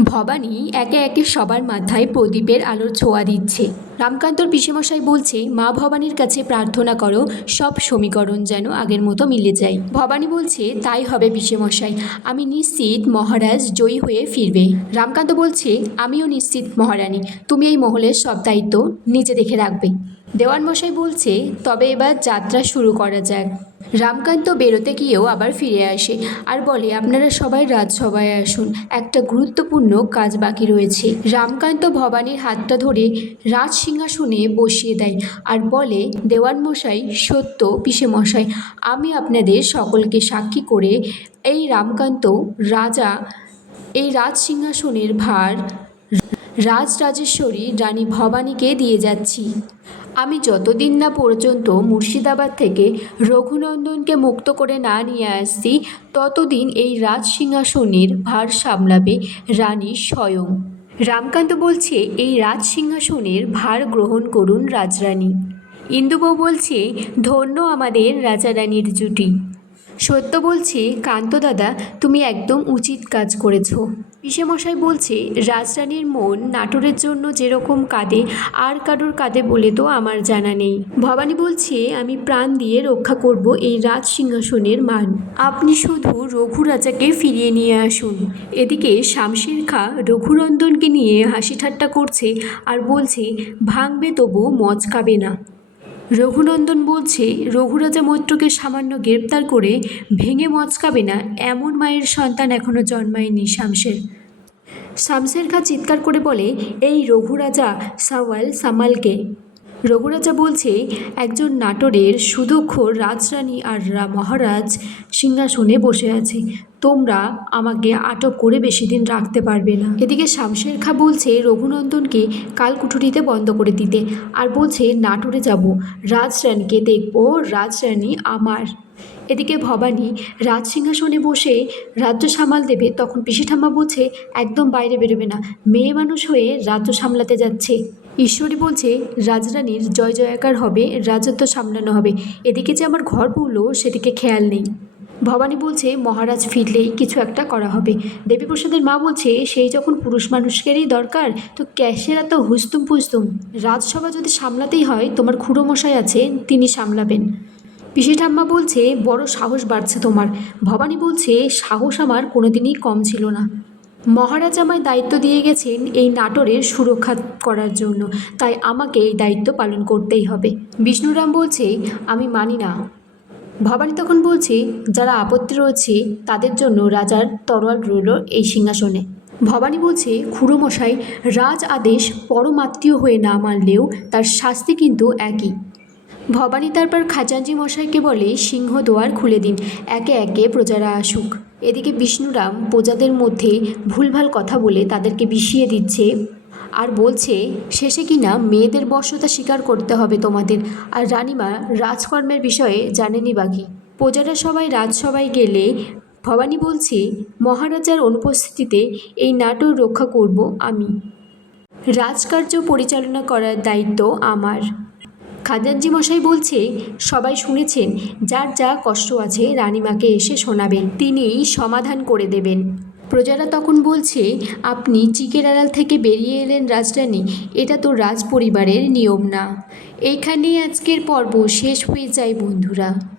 ভবানী একে একে সবার মাথায় প্রদীপের আলোর ছোঁয়া দিচ্ছে। রামকান্তর পিসেমশাই বলছে, মা ভবানীর কাছে প্রার্থনা করো, সব সমীকরণ যেন আগের মতো মিলে যায়। ভবানী বলছে, তাই হবে পিসেমশাই, আমি নিশ্চিত মহারাজ জয়ী হয়ে ফিরবে। রামকান্ত বলছে, আমিও নিশ্চিত মহারানী, তুমি এই মহলের সব দায়িত্ব নিজে দেখে রাখবে। দেওয়ান মশাই বলছে, তবে এবার যাত্রা শুরু করা যাক। রামকান্ত বেরোতে গিয়েও আবার ফিরে আসে আর বলে, আপনারা সবাই রাজসভায় আসুন, একটা গুরুত্বপূর্ণ কাজ বাকি রয়েছে। রামকান্ত ভবানীর হাতটা ধরে রাজ সিংহাসনে বসিয়ে দেয় আর বলে, দেওয়ান মশাই, সত্য পিসে মশাই, আমি আপনাদের সকলকে সাক্ষী করে এই রামকান্ত রাজা, এই রাজ সিংহাসনের ভার রাজরাজেশ্বরী রানী ভবানীকে দিয়ে যাচ্ছি। আমি যতদিন না পর্যন্ত মুর্শিদাবাদ থেকে রঘুনন্দনকে মুক্ত করে না নিয়ে আসছি, ততদিন এই রাজ সিংহাসনের ভার সামলাবে রানী স্বয়ং। রামকান্ত বলছে, এই রাজ সিংহাসনের ভার গ্রহণ করুন রাজরানী। ইন্দুবউ বলছে, ধন্য আমাদের রাজা রানীর জুটি। সত্য বলছে কান্ত দাদা তুমি একদম উচিত কাজ করেছ। পিসেমশাই বলছে, রাজরানীর মন নাটোরের জন্য যেরকম কাঁদে, আর কারোর কাঁদে বলে তো আমার জানা নেই। ভবানী বলছে, আমি প্রাণ দিয়ে রক্ষা করব এই রাজ সিংহাসনের মান। আপনি শুধু রঘু রাজাকে ফিরিয়ে নিয়ে আসুন। এদিকে শামশের খা রঘুনন্দনকে নিয়ে হাসি ঠাট্টা করছে আর বলছে, ভাঙবে তবু মচকাবে না। রঘুনন্দন বলছে, রঘুরাজা মৈত্রকে সামান্য গ্রেপ্তার করে ভেঙে মচকাবে না, এমন মায়ের সন্তান এখনও জন্মায়নি শামসের। শামসের খা চিৎকার করে বলে, এই রঘুরাজা সাওয়াল সামালকে। রঘুরাজা বলছে, একজন নাটোরের সুদক্ষ রাজরানী আর মহারাজ সিংহাসনে বসে আছে। তোমরা আমাকে আটক করে বেশি দিন রাখতে পারবে না। এদিকে শামশের খা বলছে রঘুনন্দনকে কালকুঠুরিতে বন্ধ করে দিতে আর বলছে নাটোরে যাব। রাজরানীকে দেখব। রাজরানী আমার। এদিকে ভবানী রাজ সিংহাসনে বসে রাজ্য সামাল দেবে। তখন পিসি ঠাম্মা বলছে, একদম বাইরে বেরোবে না। মেয়ে মানুষ হয়ে রাজ্য সামলাতে যাচ্ছে। ঈশ্বরী বলছে, রাজরানীর জয় জয়াকার হবে, রাজত্ব সামলানো হবে। এদিকে যে আমার ঘর পড়ল, সেদিকে খেয়াল নেই। ভবানী বলছে, মহারাজ ফিরলেই কিছু একটা করা হবে। দেবীপ্রসাদের মা বলছে, সেই যখন পুরুষ মানুষকেরই দরকার, তো ক্যাশেরা তো হুস্তুম পুস্তুম। রাজসভা যদি সামলাতেই হয়, তোমার খুড়ো মশাই আছে, তিনি সামলাবেন। পিসি ঠাম্মা বলছে, বড় সাহস বাড়ছে তোমার। ভবানী বলছে, সাহস আমার কোনোদিনই কম ছিল না। মহারাজ আমায় দায়িত্ব দিয়ে গেছেন এই নাটোরের সুরক্ষা করার জন্য। তাই আমাকে এই দায়িত্ব পালন করতেই হবে। বিষ্ণুরাম বলছে, আমি মানি না। ভবানী তখন বলছে, যারা আপত্তি রয়েছে, তাদের জন্য রাজার তরোয়াল রইল এই সিংহাসনে। ভবানী বলছে, খুড়োমশাই, রাজ আদেশ পরমাত্মীয় হয়ে না মানলেও তার শাস্তি কিন্তু একই। ভবানী তারপর খাজাঞ্জি মশাইকে বলে, সিংহ দুয়ার খুলে দিন, একে একে প্রজারা আসুক। এদিকে বিষ্ণুরাম প্রজাদের মধ্যে ভুলভাল কথা বলে তাদেরকে বিষিয়ে দিচ্ছে আর বলছে, শেষে কিনা মেয়েদের বর্ষতা স্বীকার করতে হবে তোমাদের? আর রানীমা রাজকর্মের বিষয়ে জানেনি বাকি। প্রজারা সবাই রাজসভায় গেলে ভবানী বলছে, মহারাজার অনুপস্থিতিতে এই নাটক রক্ষা করব আমি। রাজকার্য পরিচালনা করার দায়িত্ব আমার। খাজানজি মশাই বলছে, সবাই শুনেছেন, যার যা কষ্ট আছে রানীমাকে এসে শোনাবেন, তিনিই সমাধান করে দেবেন। প্রজারা তখন বলছে, আপনি চিকের আড়াল থেকে বেরিয়ে এলেন রাজরানী এটা তো রাজ পরিবারের নিয়ম না। এইখানেই আজকের পর্ব শেষ হয়ে যায়, বন্ধুরা।